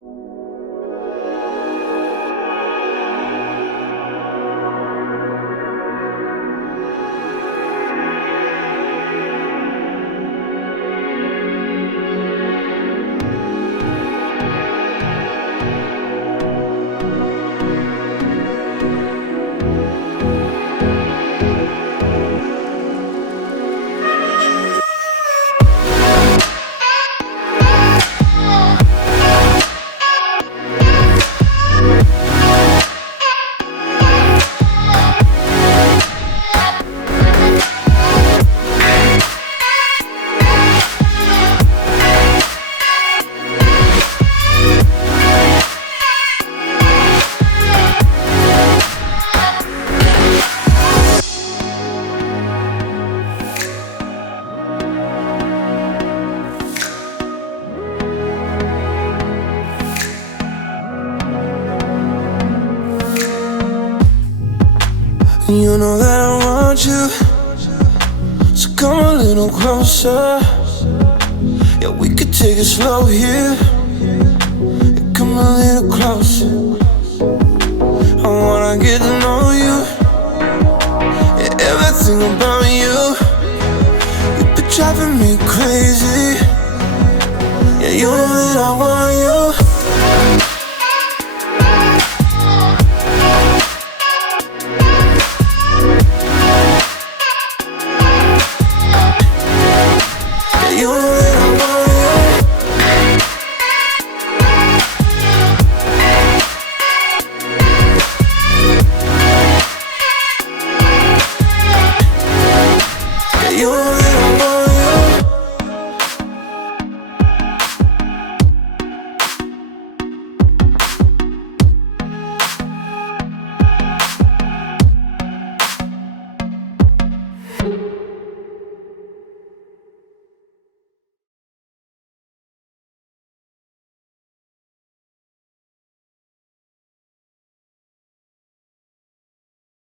You know that I want you, so come a little closer. Yeah, we could take it slow here. Yeah, come a little closer. I wanna get to know you, yeah, everything about you. You've been driving me crazy. Yeah, you know that I want you. You know that I want